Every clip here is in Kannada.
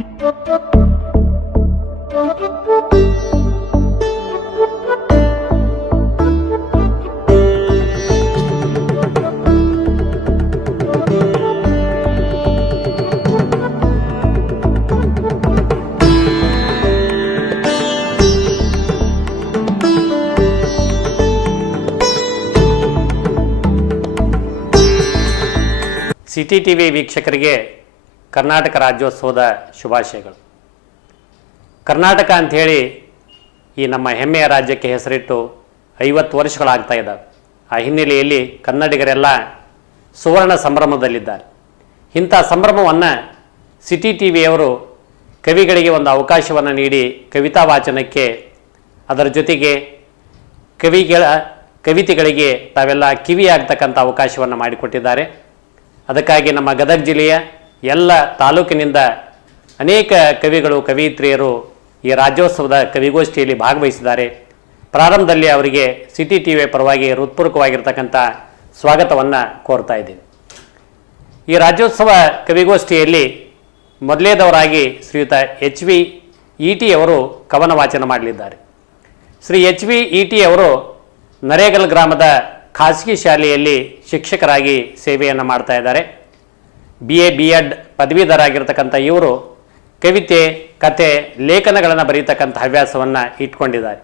ಸಿಟಿ ಟಿವಿ ವೀಕ್ಷಕರಿಗೆ ಕರ್ನಾಟಕ ರಾಜ್ಯೋತ್ಸವದ ಶುಭಾಶಯಗಳು. ಕರ್ನಾಟಕ ಅಂಥೇಳಿ ಈ ನಮ್ಮ ಹೆಮ್ಮೆಯ ರಾಜ್ಯಕ್ಕೆ ಹೆಸರಿಟ್ಟು 50 ವರ್ಷಗಳಾಗ್ತಾ ಇದ್ದಾವೆ. ಆ ಹಿನ್ನೆಲೆಯಲ್ಲಿ ಕನ್ನಡಿಗರೆಲ್ಲ ಸುವರ್ಣ ಸಂಭ್ರಮದಲ್ಲಿದ್ದಾರೆ. ಇಂಥ ಸಂಭ್ರಮವನ್ನು ಸಿಟಿ ಟಿವಿಯವರು ಕವಿಗಳಿಗೆ ಒಂದು ಅವಕಾಶವನ್ನು ನೀಡಿ ಕವಿತಾ ವಾಚನಕ್ಕೆ, ಅದರ ಜೊತೆಗೆ ಕವಿತೆಗಳಿಗೆ ತಾವೆಲ್ಲ ಕಿವಿಯಾಗ್ತಕ್ಕಂಥ ಅವಕಾಶವನ್ನು ಮಾಡಿಕೊಟ್ಟಿದ್ದಾರೆ. ಅದಕ್ಕಾಗಿ ನಮ್ಮ ಗದಗ ಜಿಲ್ಲೆಯ ಎಲ್ಲ ತಾಲೂಕಿನಿಂದ ಅನೇಕ ಕವಿಗಳು, ಕವಿಯತ್ರಿಯರು ಈ ರಾಜ್ಯೋತ್ಸವದ ಕವಿಗೋಷ್ಠಿಯಲ್ಲಿ ಭಾಗವಹಿಸಿದ್ದಾರೆ. ಪ್ರಾರಂಭದಲ್ಲಿ ಅವರಿಗೆ ಸಿಟಿ ಟಿವಿಯ ಪರವಾಗಿ ಹೃತ್ಪೂರ್ವಕವಾಗಿರ್ತಕ್ಕಂಥ ಸ್ವಾಗತವನ್ನು ಕೋರ್ತಾ ಇದ್ದೀವಿ. ಈ ರಾಜ್ಯೋತ್ಸವ ಕವಿಗೋಷ್ಠಿಯಲ್ಲಿ ಮೊದಲೇದವರಾಗಿ ಶ್ರೀಯುತ HV.E.T ಅವರು ಕವನ ವಾಚನ ಮಾಡಲಿದ್ದಾರೆ. ಶ್ರೀ HV.E.T ಅವರು ನರೇಗಲ್ ಗ್ರಾಮದ ಖಾಸಗಿ ಶಾಲೆಯಲ್ಲಿ ಶಿಕ್ಷಕರಾಗಿ ಸೇವೆಯನ್ನು ಮಾಡ್ತಾ ಇದ್ದಾರೆ. BA B.Ed ಪದವೀಧರಾಗಿರ್ತಕ್ಕಂಥ ಇವರು ಕವಿತೆ, ಕತೆ, ಲೇಖನಗಳನ್ನು ಬರೀತಕ್ಕಂಥ ಹವ್ಯಾಸವನ್ನು ಇಟ್ಕೊಂಡಿದ್ದಾರೆ.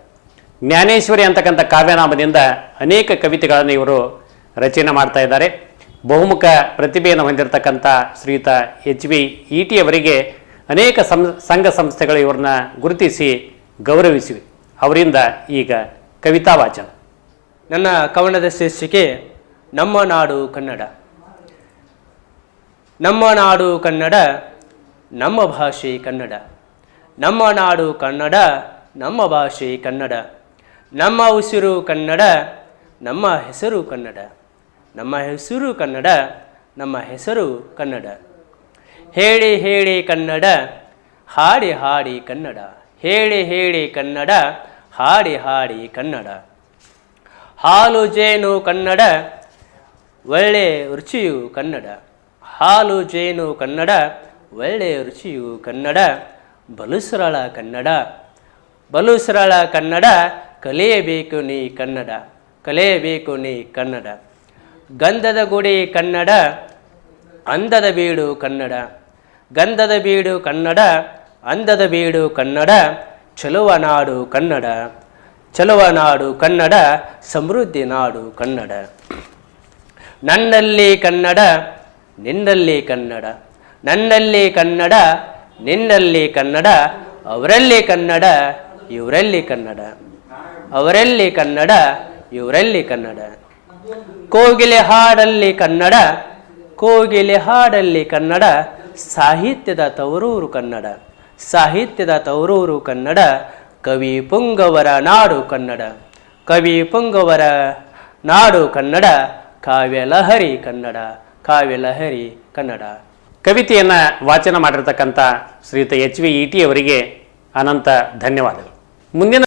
ಜ್ಞಾನೇಶ್ವರಿ ಅಂತಕ್ಕಂಥ ಕಾವ್ಯನಾಮದಿಂದ ಅನೇಕ ಕವಿತೆಗಳನ್ನು ಇವರು ರಚನೆ ಮಾಡ್ತಾ ಇದ್ದಾರೆ. ಬಹುಮುಖ ಪ್ರತಿಭೆಯನ್ನು ಹೊಂದಿರತಕ್ಕಂಥ ಶ್ರೀಯುತ HV.E.T ಅವರಿಗೆ ಅನೇಕ ಸಂಘ ಸಂಸ್ಥೆಗಳು ಇವ್ರನ್ನ ಗುರುತಿಸಿ ಗೌರವಿಸಿವೆ. ಅವರಿಂದ ಈಗ ಕವಿತಾ ವಾಚನ. ನನ್ನ ಕವನದ ಶೀರ್ಷಿಕೆ ನಮ್ಮ ನಾಡು ಕನ್ನಡ. ನಮ್ಮ ನಾಡು ಕನ್ನಡ, ನಮ್ಮ ಭಾಷೆ ಕನ್ನಡ. ನಮ್ಮ ನಾಡು ಕನ್ನಡ, ನಮ್ಮ ಭಾಷೆ ಕನ್ನಡ. ನಮ್ಮ ಉಸಿರು ಕನ್ನಡ, ನಮ್ಮ ಹೆಸರು ಕನ್ನಡ. ನಮ್ಮ ಹೆಸರು ಕನ್ನಡ, ನಮ್ಮ ಹೆಸರು ಕನ್ನಡ. ಹೇಳಿ ಹೇಳಿ ಕನ್ನಡ, ಹಾಡಿ ಹಾಡಿ ಕನ್ನಡ. ಹೇಳಿ ಹೇಳಿ ಕನ್ನಡ, ಹಾಡಿ ಹಾಡಿ ಕನ್ನಡ. ಹಾಲು ಜೇನು ಕನ್ನಡ, ಒಳ್ಳೆ ರುಚಿಯು ಕನ್ನಡ. ಹಾಲು ಜೇನು ಕನ್ನಡ, ಒಳ್ಳೆ ರುಚಿಯು ಕನ್ನಡ. ಬಲು ಸರಳ ಕನ್ನಡ, ಬಲು ಸರಳ ಕನ್ನಡ. ಕಲಿಯಬೇಕು ನೀ ಕನ್ನಡ, ಕಲಿಯಬೇಕು ನೀ ಕನ್ನಡ. ಗಂಧದ ಗುಡಿ ಕನ್ನಡ, ಅಂದದ ಬೀಡು ಕನ್ನಡ. ಗಂಧದ ಬೀಡು ಕನ್ನಡ, ಅಂದದ ಬೀಡು ಕನ್ನಡ. ಚಲುವ ನಾಡು ಕನ್ನಡ, ಚಲುವ ನಾಡು ಕನ್ನಡ. ಸಮೃದ್ಧಿ ನಾಡು ಕನ್ನಡ. ನನ್ನಲ್ಲಿ ಕನ್ನಡ, ನಿನ್ನಲ್ಲಿ ಕನ್ನಡ. ನನ್ನಲ್ಲಿ ಕನ್ನಡ, ನಿನ್ನಲ್ಲಿ ಕನ್ನಡ. ಅವರಲ್ಲಿ ಕನ್ನಡ, ಇವರಲ್ಲಿ ಕನ್ನಡ. ಅವರಲ್ಲಿ ಕನ್ನಡ, ಇವರಲ್ಲಿ ಕನ್ನಡ. ಕೋಗಿಲೆ ಹಾಡಲ್ಲಿ ಕನ್ನಡ, ಕೋಗಿಲೆ ಹಾಡಲ್ಲಿ ಕನ್ನಡ. ಸಾಹಿತ್ಯದ ತವರೂರು ಕನ್ನಡ, ಸಾಹಿತ್ಯದ ತವರೂರು ಕನ್ನಡ. ಕವಿ ಪುಂಗವರ ನಾಡು ಕನ್ನಡ, ಕವಿ ಪುಂಗವರ ನಾಡು ಕನ್ನಡ. ಕಾವ್ಯಲಹರಿ ಕನ್ನಡ, ಕಾವ್ಯಲಹರಿ ಕನ್ನಡ. ಕವಿತೆಯನ್ನು ವಾಚನ ಮಾಡಿರ್ತಕ್ಕಂಥ ಶ್ರೀಯುತ HV.E.T ಅವರಿಗೆ ಅನಂತ ಧನ್ಯವಾದಗಳು. ಮುಂದಿನ